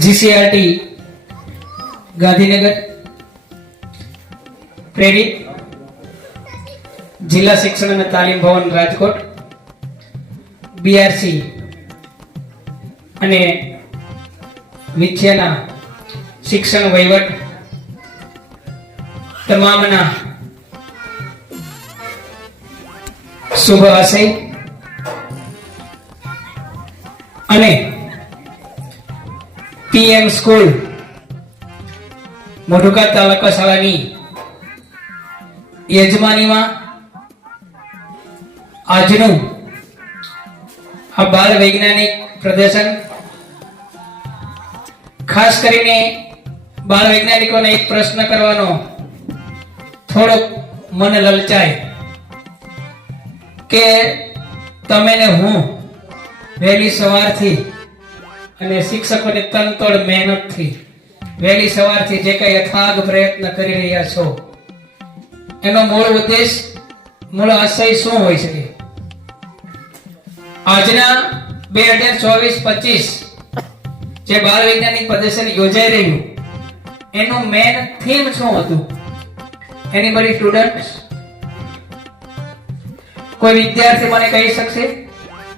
GCRT Gandhinagar. પ્રેરિત જિલ્લા શિક્ષણ અને તાલીમ ભવન રાજકોટ. બીઆરસી અને વિદ્યાના શિક્ષણ વહીવટ તમામના શુભ હશે. અને પીએમ સ્કૂલ મોઢુકા તાલુકા શાળાની યજમાનીમાં આજનું આ બાળ વૈજ્ઞાનિક પ્રદર્શન. ખાસ કરીને બાળ વૈજ્ઞાનિકોને એક પ્રશ્ન કરવાનો. થોડોક મન લલચાય કે તમે ને હું વહેલી સવારથી અને શિક્ષકોની તનતોડ મહેનતથી વહેલી સવારથી જે કઈ અથાગ પ્રયત્ન કરી રહ્યા છો, એનો મૂળ ઉદ્દેશ, મૂળ આશય શું હોય છે આજના બે હજાર ચોવીસ પચીસ જે બાળ વૈજ્ઞાનિક પ્રદર્શન યોજાઈ રહ્યું, એનું મેન થીમ શું હતું? એની બધી સ્ટુડન્ટ કોઈ વિદ્યાર્થી મને કહી શકશે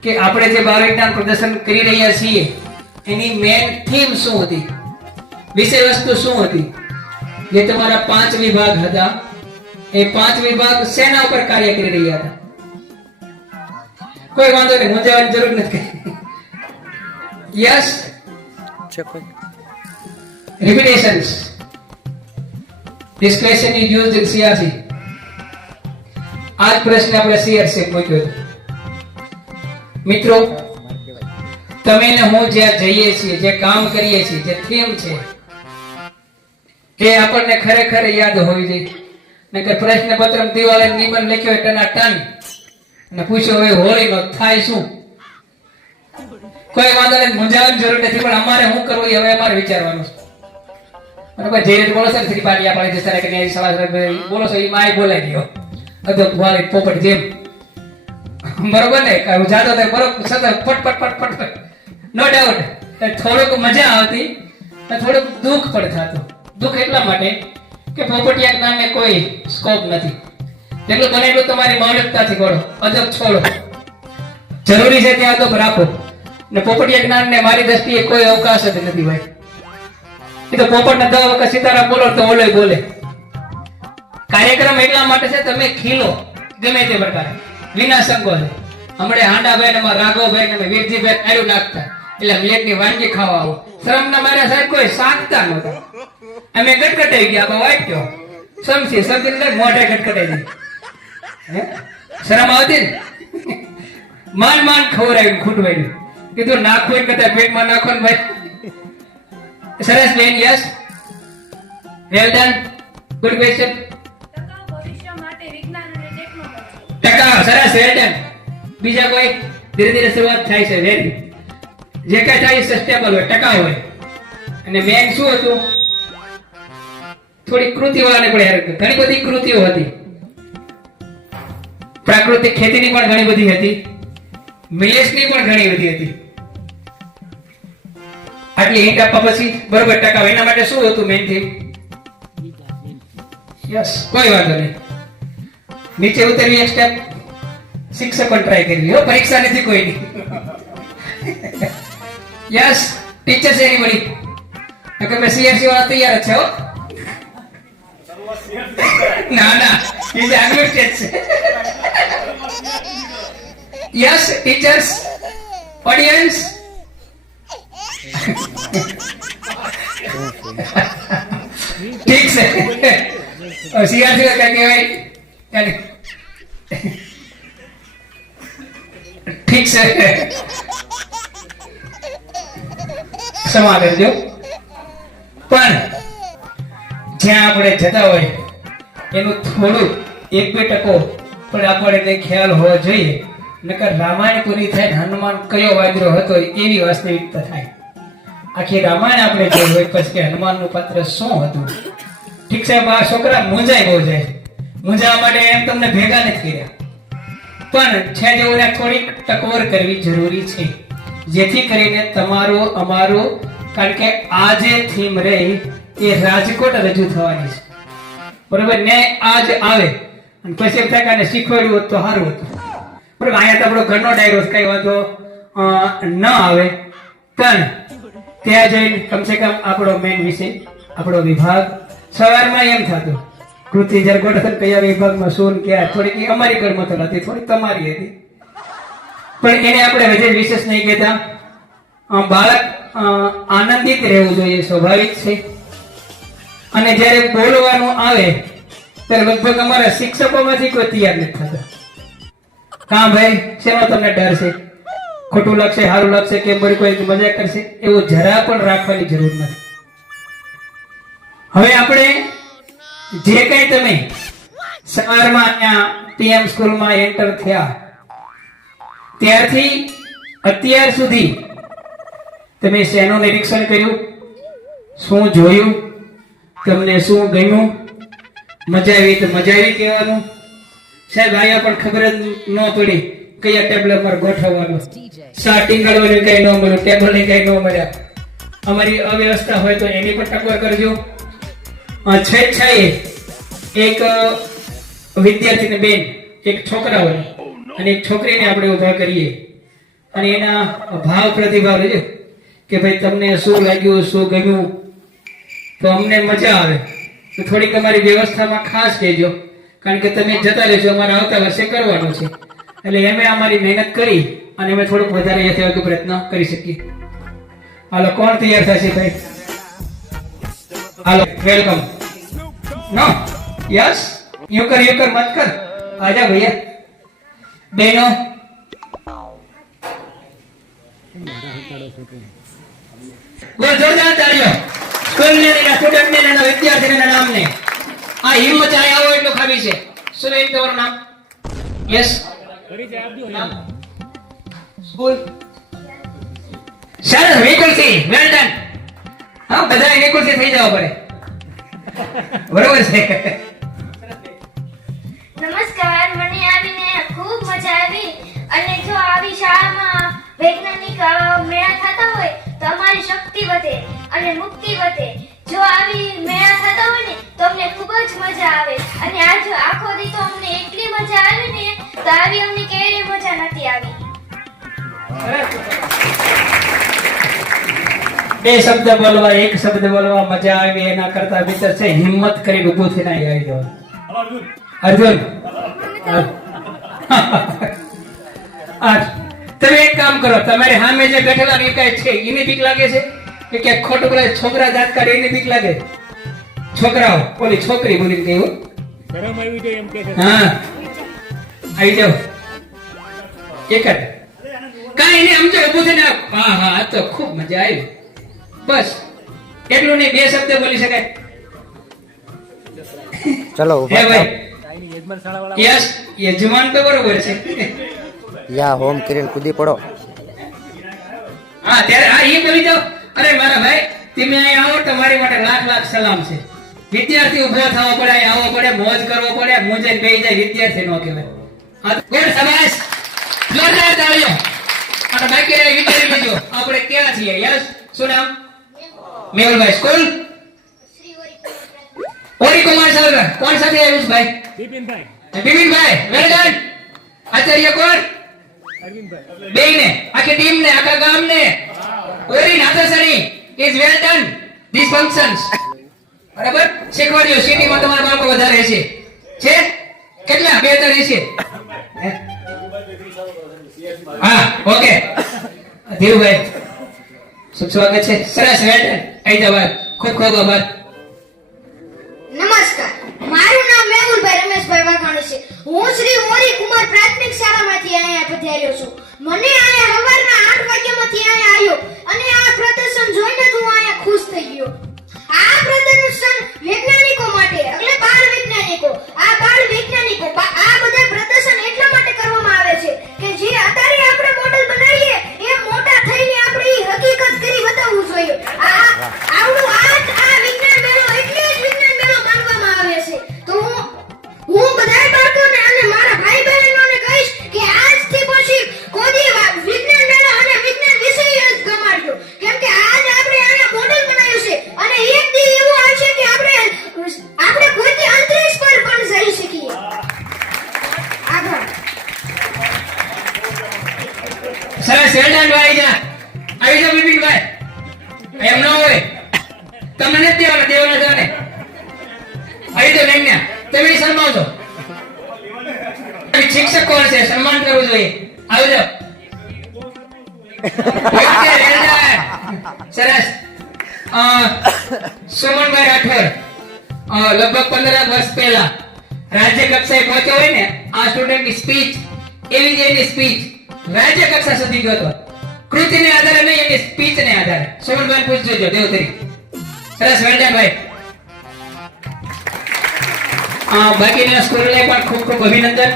કે આપણે જે બાળ વિજ્ઞાન પ્રદર્શન કરી રહ્યા છીએ એની મેન થીમ શું હતી? વિષય વસ્તુ શું હતી? જે તમારા પાંચ વિભાગ હતા એ પાંચ વિભાગ સેના ઉપર કાર્ય કરી રહ્યા હતા? કોઈ વાંધો નહીં મૂંઝાવાની જરૂર નથી yes? repetitions. This question is used in CRC. આ પ્રશ્ન આપણે સીઆરસી મૂક્યો મિત્રો તમે ને હું જ્યાં જઈએ છીએ, જે કામ કરીએ છીએ, જે થીમ છે, એ આપણને ખરેખર યાદ હોવી જોઈએ. નકર પ્રશ્ન પત્ર દિવાળે નિબંધ લખ્યો હોય તેના ટન. અને પૂછ્યો હવે હોળી નો થાય શું? કોઈ વાંધો નહીં, મૂંઝાવાની જરૂર નથી, પણ અમારે શું કરવું એ હવે અમારે વિચારવાનું છે. બરાબર, જે રીતે બોલો છો ત્રિપાઠી આપણે જશે કે ન્યાય સવા બોલો છો, એ માય બોલાઈ ગયો. અધો વાળી પોપટ જેમ. બરોબર ને? જાતો તો બરોબર, સતત ફટ ફટ નો ડાઉટ થોડુંક મજા આવતી થોડુંક દુઃખ પણ થતું. દુઃખ એટલા માટે કે પોપટિયા નામે કોઈ સ્કોપ નથી. જેટલું બને એટલું તમારી મૌલિકતાથી કરો. અજબ છોડો. જરૂરી છે ત્યાં તો રાખો. ને પોપટિયા જ્ઞાન ને મારી દ્રષ્ટિએ કોઈ અવકાશ જ નથી ભાઈ. એ તો પોપટ ને દસ વખત સીતારામ બોલો તો ઓલે બોલે. કાર્યક્રમ એટલા માટે છે, તમે ખીલો. ગમે તે પ્રકારે. વિના સંકોચે. હમણાં હાંડાભાઈ ને રાઘવભાઈ ને વીરજીભાઈ આયુ નાખતા એટલે પ્લેટની વાનગી ખાવા આવું. શ્રમ ના મારા સાહેબ કોઈ સાંકતા નતા અમે ગટગટાઈ ગયા તો વાંચ્યો સમસી સમજી લે મોઢે ગટગટાઈ હે? શરમ આવતી ને? માન માન ખવરાયું ખૂટવાયું કીધું નાખવું એમ કદાચ પેટમાં નાખો ને ભાઈ. સરસ બેન yes. Well done good question ટકા સરસ વેલ ડન બીજા કોઈ? ધીરે ધીરે શરૂઆત થાય છે વેરી જે કઈ થાય સસ્ટેબલ હોય, ટકાઉ હોય. અને મેન શું હતું? થોડી કૃતિઓ આને પણ હેરાન ઘણી બધી કૃતિઓ હતી. પ્રાકૃતિક ખેતીની પણ ઘણી બધી હતી. મિલેશની પણ ઘણી બધી હતી. આટલી હિંટ આપવા પછી બરોબર ટકાવ એના માટે શું હતું મેઇનથી યસ કોઈ વાંધો નહીં. નીચે ઉતરવી એક સ્ટેપ શિક્ષક ટ્રાય કરવી હો, પરીક્ષા નથી કોઈ નહીં યસ ટીચર છે તો કે સીઆરસી વાળા તૈયાર છે હો ના ના એ જે આગલું સ્ટેજ છે યસ ટીચર્સ ઓડિયન્સ ઠીક છે સીઆરસી કઈ કહેવાય ઠીક છે ક્ષમા કરજો. પણ જ્યાં આપણે જતા હોય, એનું થોડું એક બે ટકો પણ આપણને ખ્યાલ હોવો જોઈએ. નકર રામાયણ પૂરી થાય હનુમાન કયો વાજરો હતો એવી વાસ્તવિકતા થાય. આખી રામાયણ આપણે જોઈ હોય, પછી કે હનુમાનનું પાત્ર શું હતું? ઠીક છે આ છોકરા મૂંઝાઈ બહુ જાય મૂંઝાવા માટે એમ તમને ભેગા નથી કર્યા. પણ છે જેઓને થોડીક ટકોર કરવી જરૂરી છે. જેથી કરીને તમારું, અમારું, કારણ કે આ જે થીમ રહી એ રાજકોટ રજૂ થવાની છે. બરોબર? ને આજ આવે. અને પછી એમ થાય કે શીખવાડ્યું હોત તો સારું હતું. બરોબર? અહીંયા તો આપણો ઘરનો ડાયરો કઈ વાંધો ન આવે. પણ ત્યાં જઈને કમસે કમ આપણો મેન વિષય, આપણો વિભાગ. સવારમાં એમ થતું, કૃતિ જ્યારે ગોઠવણ કયા વિભાગમાં શું ક્યાં? થોડીક અમારી ગણમતો હતી થોડીક તમારી હતી. પણ એને આપણે હજે વિશેષ નહીં કહેતા. બાળક આનંદિત રહેવું જોઈએ, સ્વાભાવિક છે. અને જ્યારે બોલવાનું આવે, ત્યારે લગભગ અમારા શિક્ષકોમાંથી કોઈ તૈયાર નથી થતા. હા ભાઈ, શેનો તમને ડર છે? ખોટું લાગશે, સારું લાગશે કે બધી કોઈ મજા કરશે? એવું જરા પણ રાખવાની જરૂર નથી. હવે આપણે જે કઈ તમે સવારમાં અહીંયા પીએમ સ્કૂલમાં એન્ટર થયા ત્યારથી અત્યાર સુધી તમે શેનું નિરીક્ષણ કર્યું? શું જોયું? તમને શું ગમ્યું? મજા આવી તો મજા આવી કહેવાનું. સાહેબ આયા પણ ખબર જ ન પડી કયા ટેબલ પર ગોઠવવાનું. શા ટીંગળવાની કઈ ન મળ્યું ટેબલની કઈ ન મળ્યા અમારી અવ્યવસ્થા હોય તો એની પણ ટકોર કરજો. છે સ્વેચ્છાએ એક વિદ્યાર્થીને બેન, એક છોકરા હોય. અને એક છોકરીને આપણે ઊભા કરીએ. અને એના ભાવ પ્રતિભાવ લેજો કે ભાઈ, તમને શું લાગ્યું, શું ગમ્યું? તો અમને મજા આવે. તો થોડીક અમારી વ્યવસ્થામાં ખાસ કહેજો. કારણ કે તમે જતા રહેજો, અમારે આવતા વર્ષે કરવાનું છે. એટલે એમે અમારી મહેનત કરી અને અમે થોડુંક વધારે યથાવત પ્રયત્ન કરી શકીએ. હાલો, કોણ તૈયાર થશે ભાઈ? Hello, welcome. No, yes? You કર યુ કર મત કર. આજા ભૈયા. બહેનો બોલ આવો વેલ હા બધા વિકુલસિંહ થઈ જવા પડે. બરોબર છે. નમસ્કાર, મને આવીને ખૂબ મજા આવી. અને જો આવી શાળામાં વૈજ્ઞાનિક મેળા થતા હોય તો અમારી શક્તિ વધે અને મુક્તિ વધે. જો આવી મેળા થતા હોય ને તો અમને ખૂબ જ મજા આવે. અને આજ આખો દી તો અમને એટલી મજા આવે ને તો આવી અમને ક્યારેય મજા નથી આવી. બે શબ્દ બોલવા એક શબ્દ બોલવા મજા આવી એના કરતા મિત્ર છે હિંમત કરીને ઊભું થઈને આવી જવાનું અર્જુન. તમે એક કામ કરો તમારી સામે જે બેઠેલા ને કઈ છે એને બીક લાગે છે? કે ક્યાંક ખોટું કરે છોકરા દાંત કાઢે એને બીક લાગે? છોકરાઓ ઓલી છોકરી બોલી ગઈ હો. આવી છે એમ કે હા. આવી જાઓ. એક જ. કાંઈ નહીં સમજો ઊભું થઈને આવ. હા હા આ તો ખૂબ મજા આવી. બસ. એટલું નહીં બે શબ્દ બોલી શકાય. ચલો હે ભાઈ. યજમાન શાળાવાળા યસ યજમાન તો બરોબર છે. યા હોમ કરીને કૂદી પડો. હા ત્યારે હા એ બોલી જાઓ. અરે મારા ભાઈ તમે અહીં આવો તમારી માટે લાખ લાખ સલામ છે. વિદ્યાર્થી ઊભો થવો પડે અહીં આવવો પડે મોજ કરવો પડે મોજે બેહી જાય વિદ્યાર્થી નો કહેવાય. ગુડ સમાજ જોરદાર તાળીઓ. અને બાકી રહી વિચારી લેજો આપણે ક્યાં છીએ? યસ શું નામ? મેહુલભાઈ સ્કૂલ ઓરી કુમાર સરગર. કોણ સાથે આવ્યું ભાઈ? બિપિનભાઈ. બિપિનભાઈ વેરી ગુડ આચાર્ય કોણ? અરવિંદભાઈ. બેયને આખી ટીમ ને આખા ગામ ને ઓરી નાથસરી. Is well done this functions બરાબર? શીખવાડ્યો. સિટીમાં તમારા બાળકો વધારે છે. છે? કેટલા? બે ત્રણ છે હા? ઓકે. ધીરુભાઈ શુભ સ્વાગત છે? સરસ વેલ ડન આવી જાવ ખૂબ ખૂબ આભાર. નમસ્કાર સરસ. સુમનભાઈ રાઠોડ. લગભગ પંદર વર્ષ પહેલા રાજ્ય કક્ષાએ પહોંચ્યો હોય ને, આ સ્ટુડન્ટની સ્પીચ એવી જ એની સ્પીચ રાજ્ય કક્ષા સુધી ગયો હતો. કૃતિને આધારે નહીં, એની સ્પીચને આધારે. સુમનભાઈ પૂછજો જો દેવતરી સરસ વેલડન ભાઈ બાકીના સ્કૂલને પણ ખૂબ ખૂબ અભિનંદન.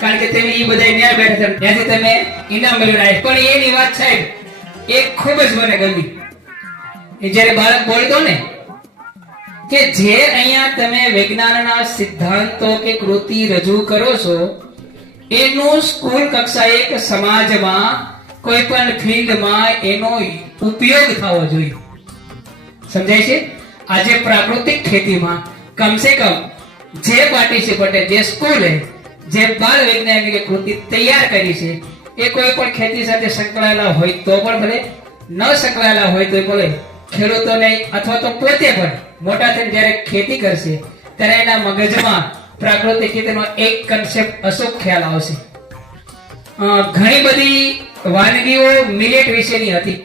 કારણ કે તમે એ બધા ન્યાય બેઠા છે. ત્યાંથી તમે ઇનામ મેળવ્યા પણ એની વાત છે એ ખૂબ જ મને ગમી. એ જ્યારે બાળક બોલતો ને, કે જે અહીંયા તમે વિજ્ઞાનના સિદ્ધાંતો કે કૃતિ રજૂ કરો છો, એનું સ્કૂલ કક્ષાએ કે સમાજમાં કોઈ પણ ફિલ્ડમાં એનો ઉપયોગ થવો જોઈએ. સમજાય છે? આજે પ્રાકૃતિક ખેતીમાં કમસે કમ જે પાર્ટિસિપન્ટે, જે સ્કૂલે જે બાળ વૈજ્ઞાનિકે કૃતિ તૈયાર કરી છે, એ કોઈ પણ ખેતી સાથે સંકળાયેલા હોય તો પણ ભલે, ન સંકળાયેલા હોય તો ભલે ખેડૂતોને અથવા તો પોતે પણ મોટા થઈને જ્યારે ખેતી કરશે, ત્યારે એના મગજમાં પ્રાકૃતિક ખેતીનો એક કન્સેપ્ટ અચૂક ખ્યાલ આવશે. ઘણી બધી વાનગીઓ મિલેટ વિશેની હતી.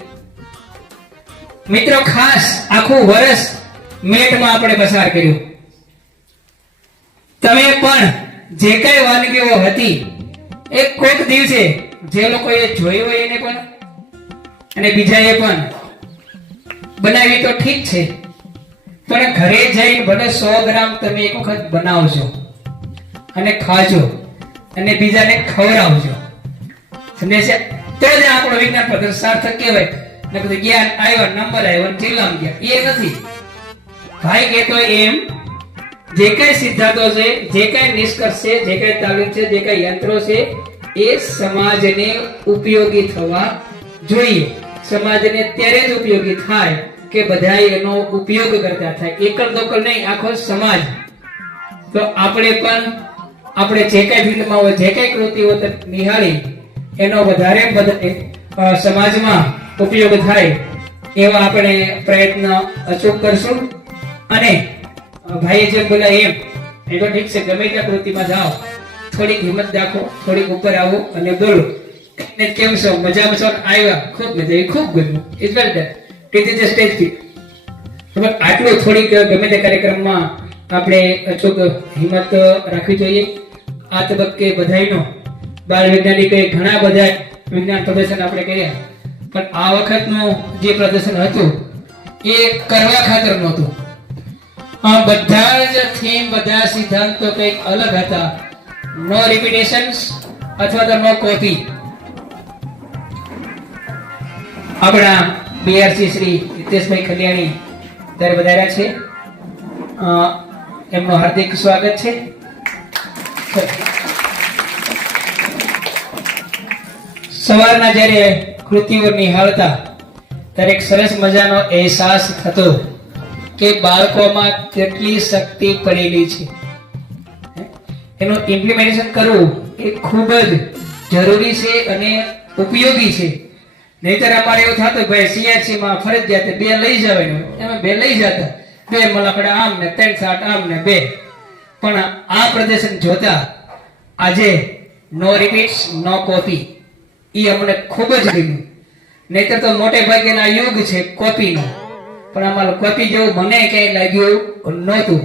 મિત્રો, ખાસ આખું વર્ષ મિલેટમાં આપણે પસાર કર્યું. તમે પણ જે કઈ વાનગીઓ હતી એ કોઈક દિવસે જે લોકોએ જોઈ હોય એને પણ, અને બીજાએ પણ, બનાવી તો ઠીક છે, પણ ઘરે જઈને ભલે સો ગ્રામ તમે એક વખત બનાવજો, અને ખાજો, અને બીજાને ખવડાવજો. સમજે તો જ આપણો વિજ્ઞાન પદ્ધતિ સાર્થક કહેવાય. ને બધું જ્ઞાન આવ્યો, નંબર આવ્યો જિલ્લામાં ગયા. એ નથી. ભાઈ કહેતો એમ જે કઈ સિદ્ધાંતો છે, જે કઈ નિષ્કર્ષ છે, જે કઈ તાલીમ છે, જે કઈ યંત્રો છે, એ સમાજને ઉપયોગી થવા જોઈએ. સમાજને ત્યારે જ ઉપયોગી થાય કે બધા એનો ઉપયોગ કરતા થાય. એકલ દોકલ નહીં, આખો સમાજ. તો આપણે પણ, આપણે જે કઈ ફિલ્ડમાં હોય, જે કઈ કૃતિઓ નિહાળી એનો વધારે સમાજમાં ઉપયોગ થાય એવા આપણે પ્રયત્ન અચૂક કરશું. અને ભાઈએ જેમ બોલ્યા, એમ એ તો ઠીક છે, ગમે ત્યાં કૃતિમાં જાઓ. થોડીક હિંમત રાખો, થોડીક ઉપર આવો અને બોલો. ને કેમ છો? મજામાં છો? આવ્યા. ખૂબ મજા આવી, ખૂબ ગમ્યું. ઇઝ વેલ ડન ટીચ જે સ્ટેજથી આટલું થોડીક ગમે તે કાર્યક્રમમાં આપણે અચૂક હિંમત રાખવી જોઈએ. આ તબક્કે બધાયનો બાળ વૈજ્ઞાનિકે ઘણા બધા વિજ્ઞાન પ્રદર્શન આપણે કર્યા. પણ આ વખતનું જે પ્રદર્શન હતું, એ કરવા ખાતર નહોતું. આ બધા જ થીમ બધા સિદ્ધાંતો કંઈક અલગ હતા. નો રિપીટેશન્સ અથવા તો નો કોપી આપણા બીઆરસી શ્રી હિતેશભાઈ કલ્યાણી ત્યારે વધાર્યા છે. એમનું હાર્દિક સ્વાગત છે. સવારના જ્યારે કૃતિઓ નિહાળતા ત્યારે એક સરસ મજાનો અહેસાસ થતો. કે બાળકોમાં કેટલી શક્તિ પડેલી છે. એનું ઇમ્પ્લિમેન્ટેશન કરવું એ ખૂબ જ જરૂરી છે અને ઉપયોગી છે. નહીતર અમારે એવું થતું ભાઈ CRC માં ફરજિયાત બે લઈ જવાનું એમાં બે લઈ જતા. બે મલાકડા આમ ને ત્રણ સાત આમ ને બે. પણ આ પ્રદર્શન જોતા આજે નો રિપીટ્સ નો કોપી એ અમને ખૂબ જ ગમ્યું. નહીતર તો મોટે ભાગેના યુગ છે કોપીનો પણ અમારું કોપી જેવું મને ક્યાંય લાગ્યું નહોતું.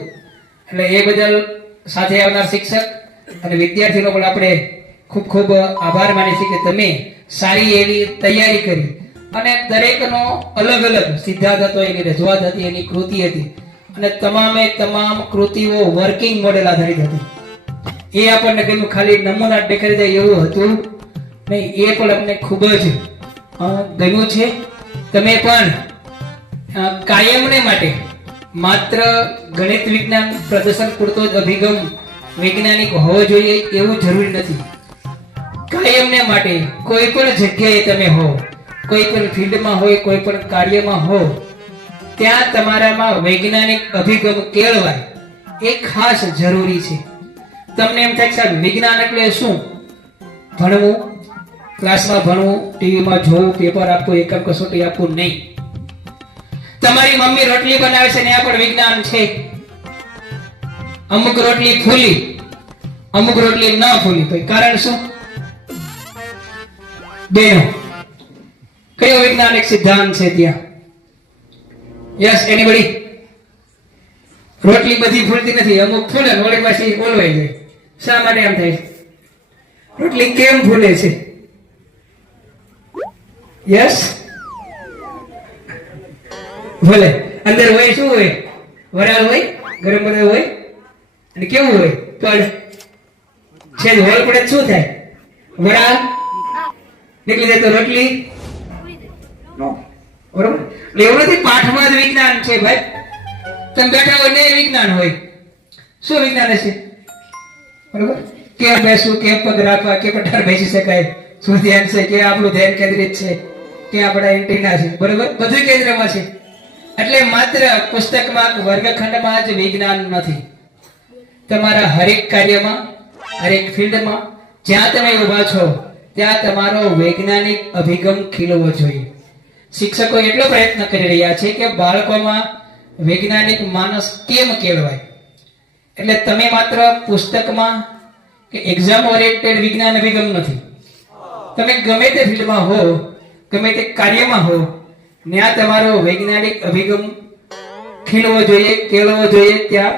એટલે એ બદલ સાથે આવનાર શિક્ષક અને વિદ્યાર્થીનો પણ આપણે ખૂબ ખૂબ આભાર માની છીએ કે તમે સારી એવી તૈયારી કરી. અને દરેકનો અલગ અલગ સિદ્ધાંત હતો, એની રજૂઆત હતી, એની કૃતિ હતી. અને તમામે તમામ કૃતિઓ વર્કિંગ મોડેલ આધારિત હતી. એ આપણને ગમ્યું ખાલી નમૂના દેખાડી જાય એવું હતું નહીં. એ પણ અમને ખૂબ જ ગમ્યું છે. તમે પણ કાયમને માટે માત્ર ગણિત વિજ્ઞાન પ્રદર્શન પૂરતો જ અભિગમ વૈજ્ઞાનિક હોવો જોઈએ એવું જરૂરી નથી. કાયમને માટે કોઈ પણ જગ્યાએ તમે હો, કોઈ પણ ફિલ્ડમાં હોય, કોઈ પણ કાર્યમાં હો, ત્યાં તમારામાં વૈજ્ઞાનિક અભિગમ કેળવાય એ ખાસ જરૂરી છે. તમને એમ થાય સાહેબ, વિજ્ઞાન એટલે શું? ભણવું, ક્લાસમાં ભણવું, ટીવીમાં જોવું, પેપર આપવું, એકમ કસોટી આપવું નહીં. તમારી મમ્મી રોટલી બનાવે છે ને પણ વિજ્ઞાન છે. અમુક રોટલી ફૂલી અમુક રોટલી ના ફૂલી કોઈ કારણ શું? બેનો, કયો વૈજ્ઞાનિક સિદ્ધાંત છે ત્યાં? યસ એનીબડી રોટલી બધી ફૂલતી નથી. અમુક ફૂલે વળી પાછી ઓલવાઈ જાય. શા માટે એમ થાય? રોટલી કેમ ફૂલે છે? યસ ભલે અંદર હોય શું હોય? વરાળ હોય ગરમ બધા હોય અને કેવું હોય? કડ છે હોલ પડે શું થાય? વરાળ. નીકળી જાય તો રોટલી. બરોબર? એવું નથી પાઠમાં જ વિજ્ઞાન છે ભાઈ. તમે બેઠા હોય ને વિજ્ઞાન હોય. શું વિજ્ઞાન હશે? બરોબર? કેમ બેસવું કેમ પગ રાખવા કે પઠાર બેસી શકાય? શું ધ્યાન છે? કે આપણું ધ્યાન કેન્દ્રિત છે? કે આપણા એન્ટીના છે? બરોબર? બધું કેન્દ્રમાં છે. એટલે માત્ર પુસ્તકમાં વર્ગખંડમાં જ વિજ્ઞાન નથી. તમારા હરેક કાર્યમાં, હરેક ફિલ્ડમાં, જ્યાં તમે ઊભા છો, ત્યાં તમારો વૈજ્ઞાનિક અભિગમ ખીલવો જોઈએ. શિક્ષકો એટલો પ્રયત્ન કરી રહ્યા છે કે બાળકોમાં વૈજ્ઞાનિક માનસ કેમ કેળવાય? એટલે તમે માત્ર પુસ્તકમાં કે એક્ઝામ ઓરિએન્ટેડ વિજ્ઞાન અભિગમ નથી. તમે ગમે તે ફિલ્ડમાં હો, ગમે તે કાર્યમાં હો ત્યાં તમારો વૈજ્ઞાનિક અભિગમ ખીલવો જોઈએ, કેળવવો જોઈએ, ત્યાં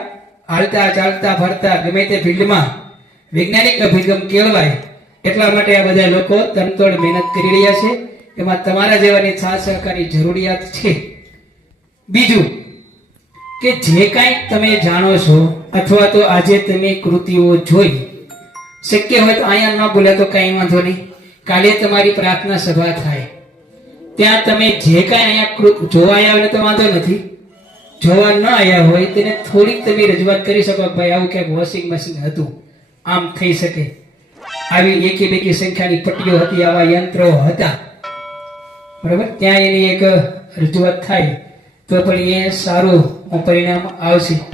હાલતા, ચાલતા, ફરતા, ગમે તે ફિલ્ડમાં વૈજ્ઞાનિક અભિગમ કેળવાય, એટલા માટે આ બધા લોકો તનતોડ મહેનત કરી રહ્યા છે. એમાં તમારા જેવાની સાથ સહકારની જરૂરિયાત છે. બીજું, કે જે કાંઈ તમે જાણો છો, અથવા તો આજે તમે કૃતિઓ જોઈ, શક્ય હોય તો અહીંયા ન બોલે તો કાંઈ વાંધો નહીં. કાલે તમારી પ્રાર્થના સભા થાય. ત્યાં તમે જે કાંઈ અહીંયા કૃત જોવા આવ્યા હોય તો વાંધો નથી. જોવા ન આવ્યા હોય તેને થોડીક તમે રજૂઆત કરી શકો ભાઈ આવું ક્યાંક વોશિંગ મશીન હતું. આમ થઈ શકે. આવી એકી બેકી સંખ્યાની પટ્ટીઓ હતી, આવા યંત્રો હતા. બરાબર? ત્યાં એની એક રજૂઆત થાય. તો પણ એ સારું પરિણામ આવશે.